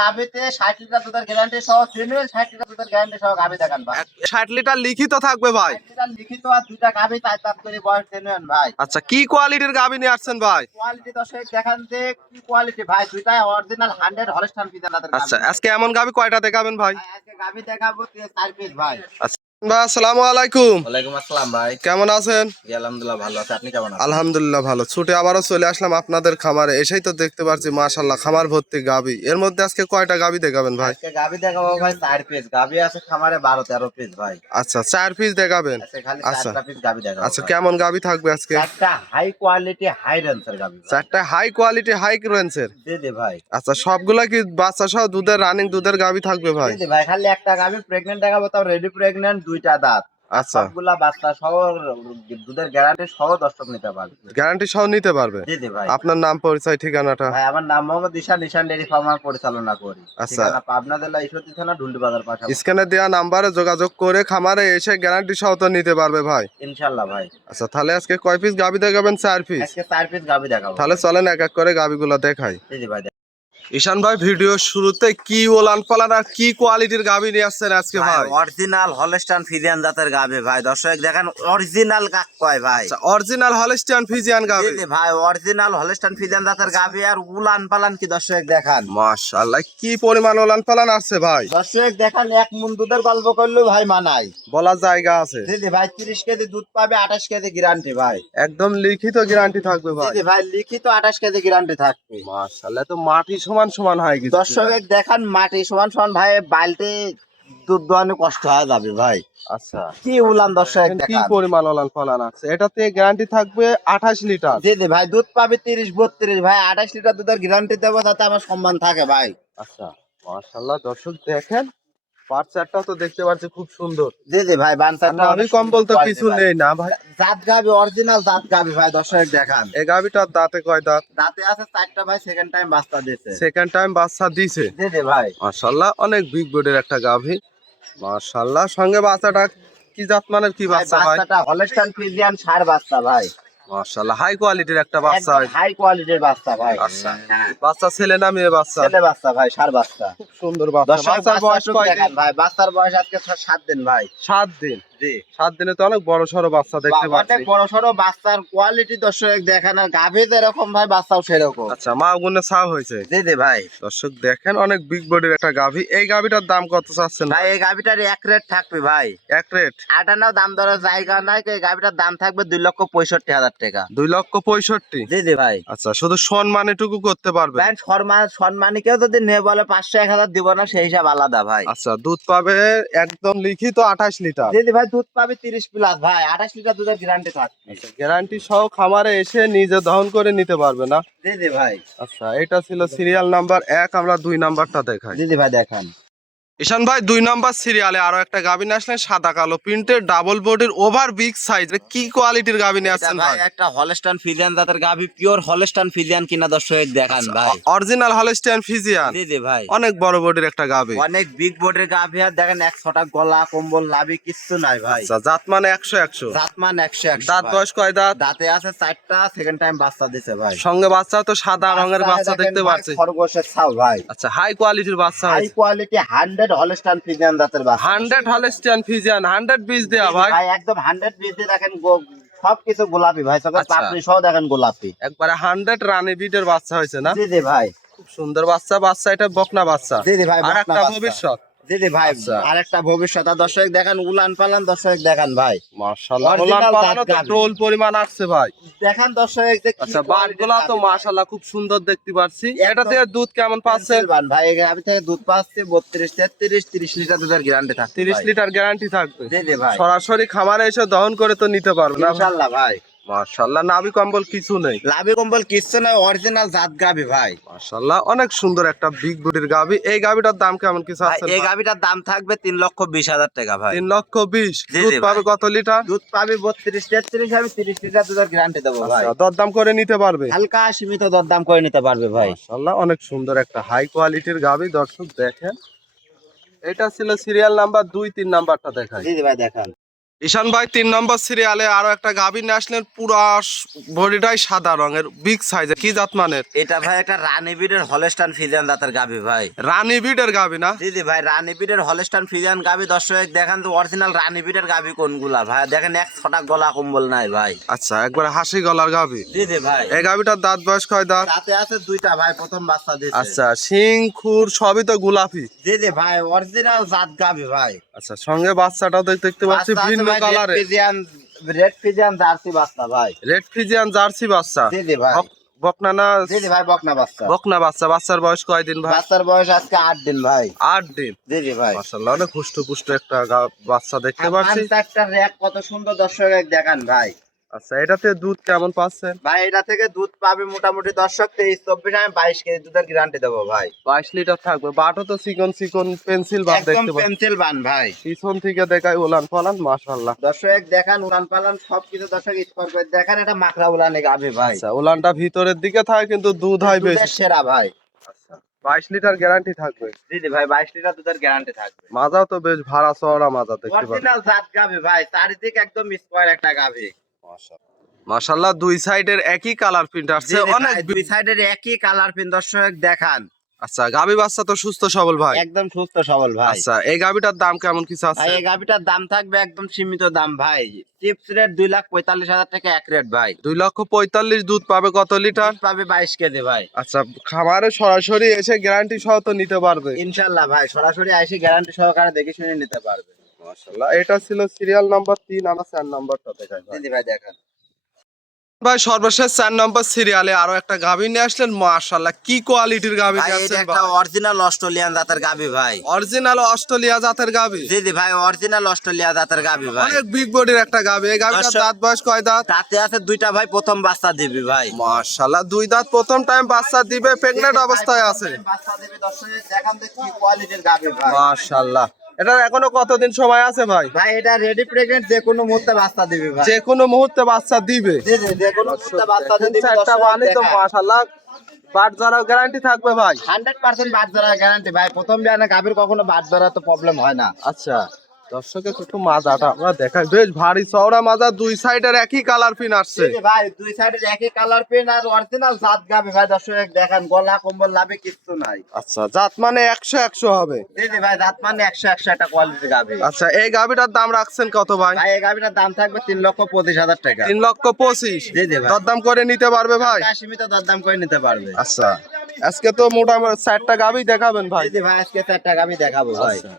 গাভিতে 60 litre দুধের guarantee সহ genuine 60 litre দুধের গ্যারান্টি সহ গাভি দেখান ভাই। 60 লিটার লিখিত থাকবে ভাই। 60 লিটার লিখিত আর দুইটা গাভি তাই তার করে বয়স জেনুইন ভাই। আচ্ছা, কি কোয়ালিটির গাভি নিয়ে আসছেন ভাই? কোয়ালিটি দর্শক দেখান যে কি কোয়ালিটি ভাই, দুইটাই অরিজিনাল 100 হলস্টাইন ফ্রিজিয়ান জাতের গাভি। আচ্ছা, আজকে এমন গাভি কয়টা দেখাবেন ভাই? আজকে গাভি দেখাবো 4 পিস ভাই। আচ্ছা ভাই, আসসালামু আলাইকুম। ওয়ালাইকুম আসসালাম ভাই। কেমন আছেন? জি আলহামদুলিল্লাহ ভালো আছি, আপনি কেমন আছেন? আলহামদুলিল্লাহ ভালো। ছুটে আবারও চলে আসলাম আপনাদের খামারে। এসেই তো দেখতে পাচ্ছি মাশাআল্লাহ খামার ভর্তি গাভি। এর মধ্যে আজকে কয়টা গাভি দেখাবেন ভাই? আজকে গাভি দেখাবো ভাই 4 পিস। গাভি আছে খামারে 12-13 পিস ভাই। আচ্ছা, 4 পিস দেখাবেন। আজকে খালি আচ্ছা 4টা পিস গাভি দেখাবো। আচ্ছা, কেমন গাভি থাকবে আজকে? 4টা হাই কোয়ালিটি হাই রেঞ্জের গাভি। 4টা হাই কোয়ালিটি হাই রেঞ্জের। জি জি ভাই। আচ্ছা, সবগুলা কি বাচ্চা সহ দুধের রানিং দুধের গাভি থাকবে ভাই? জি জি ভাই, খালি একটা গাভি প্রেগন্যান্ট দেখাবো, তাও রেডি প্রেগন্যান্ট, দুইটা দাঁত। আচ্ছা, সবগুলা বাচ্চা সহ দুধের গ্যারান্টি সহ দর্শক নিতে পারবে। গ্যারান্টি সহ নিতে পারবে? জি জি ভাই। আপনার নাম পরিচয় ঠিকানাটা? ভাই আমার নাম মোহাম্মদ ঈশান, ঈশান ডেইরি ফার্ম পরিচালনা করি। আচ্ছা। ঠিকানা পাবনা জেলা ঈশ্বরদী থানা ঢুলটি বাজার পাশে। স্ক্যানে দেওয়া নাম্বারে যোগাযোগ করে খামারে এসে গ্যারান্টি সহ তো নিতে পারবে ভাই। ইনশাআল্লাহ ভাই। আচ্ছা, তাহলে আজকে কয় পিস গাভি দেখাবেন? 4 পিস। আজকে 4 পিস গাভি দেখাবো। তাহলে চলেন এক এক করে গাভিগুলো দেখাই। জি জি ভাই। ঈশান ভাই, ভিডিও শুরুতে কি ওলান পালান আর কি কোয়ালিটির গাভি নিয়ে আসছেন আজকে ভাই? অরিজিনাল হলস্টাইন ফ্রিজিয়ান জাতের গাভি ভাই। দর্শক দেখেন অরিজিনাল কাক কয় ভাই। অরিজিনাল হলস্টাইন ফ্রিজিয়ান গাভি। জি জি ভাই, অরিজিনাল হলস্টাইন ফ্রিজিয়ান জাতের গাভি। আর উলান পালান কি দর্শক দেখান। মাশাআল্লাহ, কি পরিমাণ ওলান পালান আসছে ভাই। দর্শক দেখান, এক মন দুধের গল্প করলেও ভাই মানাই। বলার জায়গা আছে। জি জি ভাই, 30 কেজি দুধ পাবে, 28 কেজি গ্যারান্টি ভাই। একদম লিখিত গ্যারান্টি থাকবে জি ভাই। জি ভাই, লিখিত 28 কেজি গ্যারান্টি থাকবে। মাশাআল্লাহ, তো মাটি সমান সমান হয় কি? দর্শক দেখান মাটি সমান সমান ভাই, বালতি দুধ দোয়ানো কষ্ট হয়ে যাবে ভাই। আচ্ছা, কি উলান দর্শক কি দেখান। পরিমাণ ওলান পালান আছে? এটাতে গ্যারান্টি থাকবে 28 লিটার। জি জি ভাই, দুধ পাবে 30-32 ভাই। 28 লিটার দুধের গ্যারান্টি দেবো, তাতে আমার সম্মান থাকে ভাই। আচ্ছা, মাশাআল্লাহ, দর্শক দেখেন বাচ্চাটা তো দেখতে পাচ্ছি খুব সুন্দর। জি জি ভাই, বানসারটা আমি কম্বল তো কিছু নেই না ভাই। জাত গাবি, অরিজিনাল জাত গাবি ভাই। দর্শক দেখান এই গাভিটার দাঁতে কয় দাঁত? দাঁতে আছে 4টা ভাই। সেকেন্ড টাইম বাচ্চা দিয়েছে। সেকেন্ড টাইম বাচ্চা দিছে। জি জি ভাই। মাশাআল্লাহ, অনেক বিগ বডির একটা গাভি। মাশাআল্লাহ, সঙ্গে বাচ্চাটা কি জাত মানের কি বাচ্চা ভাই? বাচ্চাটা হলস্টাইন ফ্রিজিয়ান ষাঁড় বাচ্চা ভাই। মাশাআল্লাহ, হাই কোয়ালিটির একটা বাচ্চা হয়। হাই কোয়ালিটির বাচ্চা ভাই। আচ্ছা, বাচ্চা ছেলে না মেয়ে বাচ্চা? ছেলে বাচ্চা ভাই, ষাঁড় বাচ্চা। খুব সুন্দর বাচ্চা। দর্শক বাচ্চার বয়স কয় দিন ভাই? বাচ্চার বয়স আজকে 7 দিন ভাই। 7 দিন। জি, 7 দিনে তো অনেক বড় সড়ো বাচ্চা দেখতে অনেক পাচ্ছি। বড় সড়ো বাচ্চার কোয়ালিটি দর্শক দেখেন। আর গাভী যেরকম ভাই, বাচ্চাও সেরকম। আচ্ছা, মা গুনে ছাও হয়েছে। জি জি ভাই। দর্শক দেখেন অনেক বিগ বডির একটা গাভি। এই গাভিটার দাম কত চাচ্ছেন ভাই এই গাভীটার এক রেট থাকবে ভাই। এক রেট? আটানাও দাম দরের জায়গা নাই। এই গাভীটার দাম থাকবে 2,65,000 টাকা। 2,65,000। জি জি ভাই। আচ্ছা, শুধু সম্মান এটুকু করতে পারবে? ভাই সম্মানিকেও যদি নে বলে 500-1000 দিব না, সেই হিসাব আলাদা ভাই। আচ্ছা, দুধ পাবে একদম লিখিত 28 লিটার। জি জি ভাই, দুধ পাবে 30 প্লাস ভাই। 28 লিটার দুধের গ্যারান্টি থাকবে। গ্যারান্টি সহ খামারে এসে নিজে দহন করে নিতে পারবে না? জি জি ভাই। আচ্ছা, এটা ছিল সিরিয়াল নাম্বার 1। আমরা 2 নাম্বারটা দেখাই। জি জি ভাই দেখান। ঈশান ভাই, 2 নাম্বার সিরিয়ালে আরো একটা গাভি নিয়ে আসলেন, সাদা কালো প্রিন্টের ডাবল বডির ওভার বিগ সাইজ। কি কোয়ালিটির গাভি নিয়ে আসছেন ভাই? একটা হলস্টাইন ফ্রিজিয়ান জাতের গাভি, পিওর হলস্টাইন ফ্রিজিয়ান কিনা দর্শক দেখান ভাই। Original Holstein Friesian. জি জি ভাই। অনেক বড় বডির একটা গাভি। অনেক বিগ বডির গাভি। আর দেখেন 100টা গলা কম্বল লাভি কিচ্ছু নাই ভাই। আচ্ছা, জাত মানে 100-100। জাতমান 100-100। দাঁত বয়স কয় দাঁত? দাঁতে আছে 4টা। সেকেন্ড টাইম বাচ্চা দিছে ভাই। সঙ্গে বাচ্চা তো সাদা রঙের বাচ্চা দেখতে পাচ্ছি। খরগোশের ছাল ভাই। আচ্ছা, হাই কোয়ালিটির বাচ্চা হাই হয়েছে। কোয়ালিটি 100 হলস্টাইন ফ্রিজিয়ান জাতের বাচ্চা। 100 হলস্টাইন ফ্রিজিয়ান, 100 বীজ দেয়া ভাই। ভাই একদম 100 বীজ দিয়ে দেখেন সবকিছু গোলাপি ভাই। সব আচ্ছা। পাপড়ি সহ দেখেন গোলাপি। একবারে 100 রানী বিটের বাচ্চা হয়েছে না? জি জি ভাই। খুব সুন্দর বাচ্চা। বাচ্চা এটা বকনা বাচ্চা। জি জি ভাই, আর বকনা একটা বাচ্চা। ভবিষ্যৎ। জি জি ভাই, আচ্ছা। আরেকটা ভবিষ্যৎ। আর দর্শক দেখেন উলান পালান, দর্শক দেখেন ভাই। মাশাআল্লাহ, Original ওলান পালানো তো জাত গাভী। টোল পরিমাণ আসছে ভাই। দেখেন দর্শক যে কি আচ্ছা, quality বাটগুলা তো গাভী ভাই। মাশাআল্লাহ খুব সুন্দর দেখতে পাচ্ছি। একদম এটা থেকে দুধ কেমন পাচ্ছেন? পেন্সিলভান ভাই, এই গাভী থেকে দুধ পাচ্ছে 32-33-30 লিটার দুধের গ্যারান্টি থাকবে 30 ভাই। লিটার গ্যারান্টি থাকবে। জি জি ভাই। সরাসরি খামারে এসে দহন করে তো নিতে পারবে না? ইনশাআল্লাহ ভাই। মাশাআল্লাহ, নাভি কম্বল কিছু নেই। লাভি কম্বল কিচ্ছু না, অরিজিনাল জাত গাভী ভাই। মাশাআল্লাহ, অনেক সুন্দর একটা বিগ বডির গাভি। এই গাভিটার দাম কেমন কি ভাই চাচ্ছেন? এই গাভীটার দাম থাকবে 3,20,000 টাকা ভাই। 3,20,000। জি, দুধ জি পাবে ভাই। কত লিটার? দুধ পাবে 32-33। আমি 30 লিটার দুধের গ্যারান্টি দেবো ভাই। আচ্ছা, দরদাম করে নিতে পারবে? হালকা সীমিত দরদাম করে নিতে পারবে ভাই। মাশাআল্লাহ, অনেক সুন্দর একটা হাই কোয়ালিটির গাভি। দর্শক দেখেন, এটা ছিল সিরিয়াল নাম্বার 2। 3 নাম্বারটা দেখাই। জি জি ভাই দেখান। ঈশান ভাই 3 নম্বর সিরিয়ালে আরো একটা গাভী নিয়ে আসলেন, পুরো বডিটাই সাদা রঙের, বিগ সাইজের, কি জাত মানের? এটা ভাই একটা রানীবিডের হলস্টাইন ফ্রিজিয়ান দাঁতের গাভি ভাই। রানীবিডের গাভী না? জি জি ভাই, রানীবিডের হলস্টাইন ফ্রিজিয়ান গাভি। দর্শক দেখেন তো অরিজিনাল রানীবিডের গাভি কোনগুলা ভাই, দেখেন এক ছটা গলা কম্বল নাই ভাই। আচ্ছা, একবার হাসি গলার গাভী। জি জি ভাই, এই গাভীটার দাঁত বয়স কয় দাঁত? তাতে আছে দুইটা ভাই, প্রথম বাচ্চা দিয়েছে। আচ্ছা, শিং খুর সবই তো গোলাপি। জি জি ভাই, অরিজিনাল জাত গাভি ভাই। আচ্ছা, সঙ্গে বাচ্চাটাও দেখতে পাচ্ছি ভিন্ন কালারে, রেড ফ্রিজিয়ান জার্সি বাচ্চা ভাই। রেড ফ্রিজিয়ান জার্সি বাচ্চা। জি জি ভাই, বকনা না? জি জি ভাই, বকনা বাচ্চা। বকনা বাচ্চা। বাচ্চার বয়স কয়দিন ভাই? বাচ্চার বয়স আজকে 8 দিন ভাই। 8 দিন। জি জি ভাই, মাশাআল্লাহ, অনেক হুষ্ট একটা বাচ্চা দেখতে পাচ্ছি। চারটা র্যাক কত সুন্দর, দর্শক দেখান ভাই। আচ্ছা, এটাতে দুধ কেমন পাচ্ছেন ভাই? এটা থেকে দুধ পাবে মোটামুটি দর্শক 23-24, আমি 22 কেজি দুধের গ্যারান্টি দেবো ভাই। 22 লিটার থাকবে। বাটো তো চিকন পেন্সিল বাট একদম দেখতে পাচ্ছি। পেন্সিল বান ভাই। পিছন থেকে দেখায় উলান পালান, মাশাআল্লাহ। দর্শক দেখান, উলান পালান সবকিছু দর্শক স্কোর করে দেখান। এটা মাখরা উলানে গাবে ভাই। আচ্ছা, উলানটা ভিতরের দিকে থাকে কিন্তু দুধ হয় বেশি। দুধের সেরা ভাই। আচ্ছা, 22 লিটার গ্যারান্টি থাকবে। জি জি ভাই, 22 লিটার দুধের গ্যারান্টি থাকবে। মাজাও তো বেশ ভাড়া চওড়া মাজা দেখতে পাচ্ছি। অরিজিনাল জাত গাবে ভাই, চারিদিকে একদম স্কোয়ার একটা গাবে। মাশাআল্লাহ, দুই সাইডের একই কালার প্রিন্ট আসছে, অনেক। দুই সাইডের একই কালার পিন, দর্শক দেখান। আচ্ছা, গাভী বাচ্চা তো সুস্থ সবল ভাই? একদম সুস্থ সবল ভাই। আচ্ছা, এই গাভীটার দাম কেমন কিছু আছে? ভাই এই গাভিটার দাম থাকবে একদম সীমিত দাম ভাই। চিপস রেট 2,45,000 টাকা এক রেট ভাই। 2,45,000। দুধ পাবে কত লিটার? দুধ পাবে 22 কেজি ভাই। আচ্ছা, খামারে সরাসরি এসে গ্যারান্টি সহ তো নিতে পারবে? ইনশাল্লাহ ভাই, সরাসরি আইসি গ্যারান্টি সহকারে দেখে শুনে নিতে পারবে। মাশাআল্লাহ, এটা ছিল সিরিয়াল নাম্বার 3। আমরা 4 নাম্বারটা দেখাই ভাই। জি ভাই দেখান। ভাই সর্বশেষ 4 নম্বর সিরিয়ালে আরো একটা গাভী নিয়ে আসলেন, মাশাআল্লাহ, কি কোয়ালিটির গাভী ভাই নিয়ে এটা আসছেন একটা ভাই? অরিজিনাল অস্ট্রেলিয়ান জাতের গাভি ভাই। অরিজিনাল অস্ট্রেলিয়া জাতের গাভী? জি জি ভাই, অরিজিনাল অস্ট্রেলিয়া জাতের গাভি ভাই। অনেক বিগ বডির একটা গাভী। এই গাভীটার দর্শক- দাঁত বয়স কয় দাঁত? তাতে আছে দুইটা ভাই, প্রথম বাচ্চা দিবি ভাই। মাশাআল্লাহ, 2 দাঁত, প্রথম টাইম বাচ্চা দিবে, প্রেগন্যান্ট অবস্থায় আছে। বাচ্চা দিবি দর্শক দেখান তো কি কোয়ালিটির গাভি ভাই। মাশাআল্লাহ, এটার এখনো কতদিন সময় আছে ভাই? ভাই এটা রেডি প্রেগন্যান্ট, যে কোনো মুহূর্তে বাচ্চা দিবি ভাই। যে কোনো মুহূর্তে বাচ্চা দিবে। জি জি, যে কোনো মুহূর্তে বাচ্চা দিবি। চারটা বানি তো মাশাআল্লাহ, বাট যারা গ্যারান্টি থাকবে ভাই? 100% বাট ধরা গ্যারান্টি ভাই। প্রথম বিয়ানে গাভীর কখনো বাট ধরা তো প্রবলেম হয় না। আচ্ছা, দর্শকের একটু মাজাটা আমরা দেখাই, বেশ ভারী চওড়া মাজা, দুই সাইডের একই কালার পিন আসছে। জি ভাই, দুই সাইডের একই কালার পেন আর অরিজিনাল জাত গাভী ভাই। দর্শক দেখেন, গলা কম্বল লাভে কিচ্ছু নাই। আচ্ছা, জাত মানে 100 হবে। জি জি ভাই, জাত মানে 100 একটা কোয়ালিটির গাভী। আচ্ছা, এই গাভীটার দাম রাখছেন কত ভাই? ভাই এই গাভীটার দাম থাকবে 3,25,000 টাকা। 3,25,000। জি জি ভাই, দরদাম করে নিতে পারবে ভাই? সীমিত দরদাম করে নিতে পারবে। আচ্ছা, আজকে তো মোটামুটি 4টা গাভী দেখাবেন ভাই? জি জি ভাই, আজকে 4টা গাভী দেখাবো ভাই। আচ্ছা।